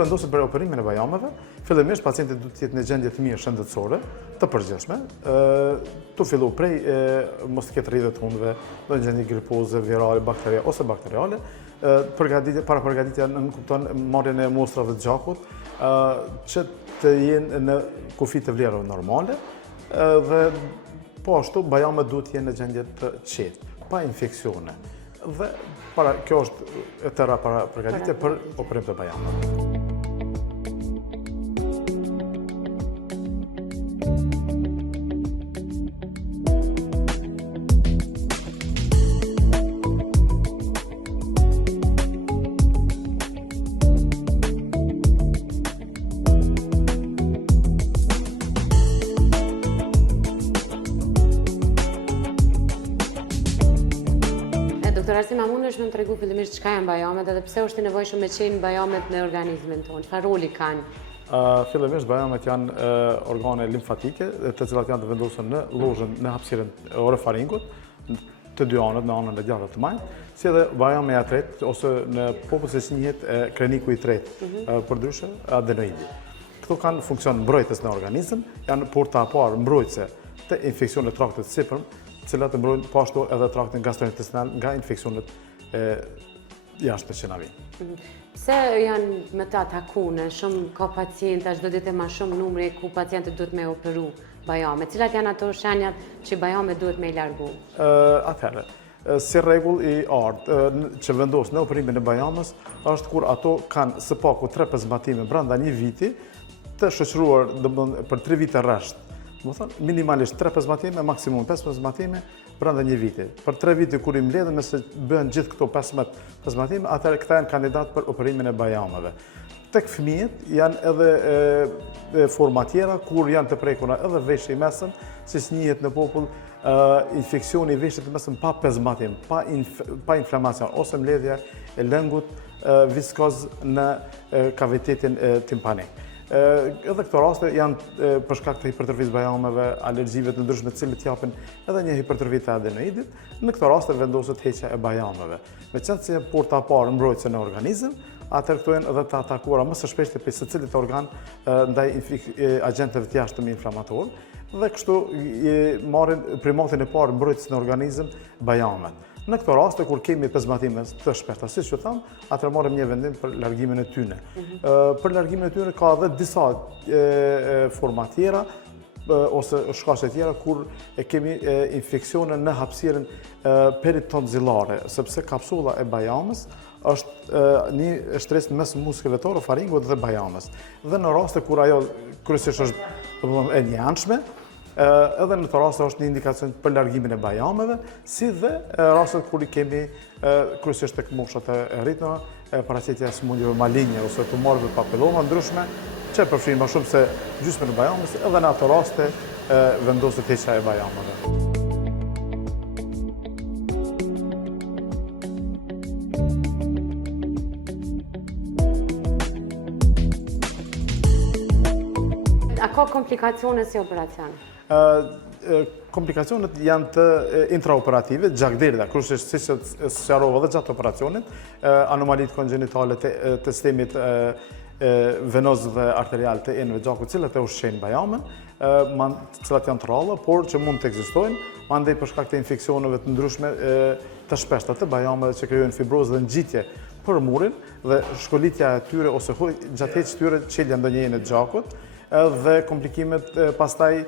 vendoset për operimin e bajameve, fillimisht pacienti duhet të jetë në gjendje të mirë shëndetësore, të përgjithshme, të fillu prej mos të ketë rrjedhë të hundëve, do në gjendje gripoze, virale, bakteriale ose bakteriale, para përgatitja kupton marrjen e mostrave të gjakut, që të jenë në kufi të vlerave normale, dhe po ashtu bajamet duhet të jenë në gjendje të qetë, pa infeksione. Dhe kjo është e tëra para përgatitje për operim të bajameve. Doktor Arsim, a mund është me më tregu fillimisht çka janë bajamet edhe pse është i nevojshëm me qenë bajamet në organizmin tonë? Çfarë roli kanë? Fillimisht bajamet janë organe limfatike, të cilat janë të vendosur në lozhën, në hapësirën orofaringut, të dy anët, në anën e djathtë të majt, si edhe bajami i tretë ose në popullsisht njihet kreniku i tretë, përndryshe adenoidi. Këto kanë funksion mbrojtës në organizëm, janë porta e parë mbrojtëse të infeksioneve të traktit sipërm, cilat e mbrojnë po ashtu edhe traktin gastrointestinal nga infeksionet jashtme që na vijnë. Pse janë me të atakune, shumë ka pacienta, çdo ditë më shumë numri ku pacientët duhet me operu bajame. Cilat janë ato shenjat që bajame duhet me i largu? Atëherë, si rregull i që vendos në operimin e bajamës është kur ato kanë së paku 3 pezmatime brenda një viti, të shoqëruar për 3 vite rresht. Minimalisht 3 pezmatime, maksimum 5 pezmatime brenda një viti. Për 3 vite kur i mbledhen, nëse bëhen gjithë këto 15 pezmatime, atëherë këta janë kandidat për operimin e bajameve. Tek fëmijët janë edhe forma tjera, kur janë të prekura edhe veshë i mesëm, siç njihet në popull, infeksioni i veshit të mesëm pa pezmatim, pa inflamacion, ose mbledhja e lëngut viskoz në kavitetin timpanik. Edhe këto raste janë për shkak të hipertrofisë bajameve, alergjive të ndryshme të cilët japin edhe një hipertrofi të adenoidit, në këto raste vendoset heqja e bajameve. Meqenëse si porta e parë mbrojtëse në organizëm, atëherë këto janë edhe të atakuara më së shpeshti për secilit organ ndaj agjenteve të jashtëm inflamator, dhe kështu marrin primatin e parë mbrojtës në organizëm bajamet. Në këto raste, kur kemi pezmatime të shpeshta, siç që thamë, atëherë marrim një vendim për largimin e tyre. Për largimin e tyre ka edhe disa forma tjera ose shkaqe tjera kur kemi infeksione në hapësirën peritonzilare, sepse kapsula e bajamës është një shtresë mes muskuleve të orofaringut dhe bajamës. Dhe në raste kur ajo kryesisht është e njanshme, edhe në të raste është një indikacion për largimin e bajameve, si dhe rastet kur i kemi kryesisht tek moshat e rritme, paraqitja e sëmundjeve maligne ose tumorëve papilloma ndryshme, që përfshin më shumë se gjysmën e bajamës, edhe në ato raste vendoset heqja e bajameve. A ka komplikacione si operacion? Komplikacionet janë të intraoperative, gjakderda, kryesisht siç e sqarova edhe gjatë operacionit, anomalitë kongjenitale të sistemit venoz dhe arterial të enëve gjakut, cilat e ushqejnë bajamen, cilat janë të rralla, por që mund të ekzistojnë, mandej për shkak të infeksioneve të ndryshme të shpeshta të bajameve që krijojnë fibrozë dhe ngjitje për murin dhe shkolitja e tyre ose gjatë heqjes tyre çelja ndonjë enë të gjakut, dhe komplikimet pastaj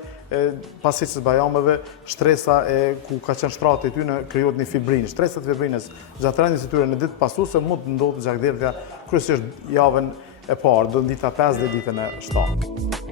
pas heqjes bajameve, shtresa ku ka qenë shtrati i tyre krijohet një fibrinë. Shtresat e fibrinës gjatë rendjes së tyre në ditë pasuese mund të ndodhë gjakderdhja kryesisht javën e parë, do dita 5 dhe ditën e 7.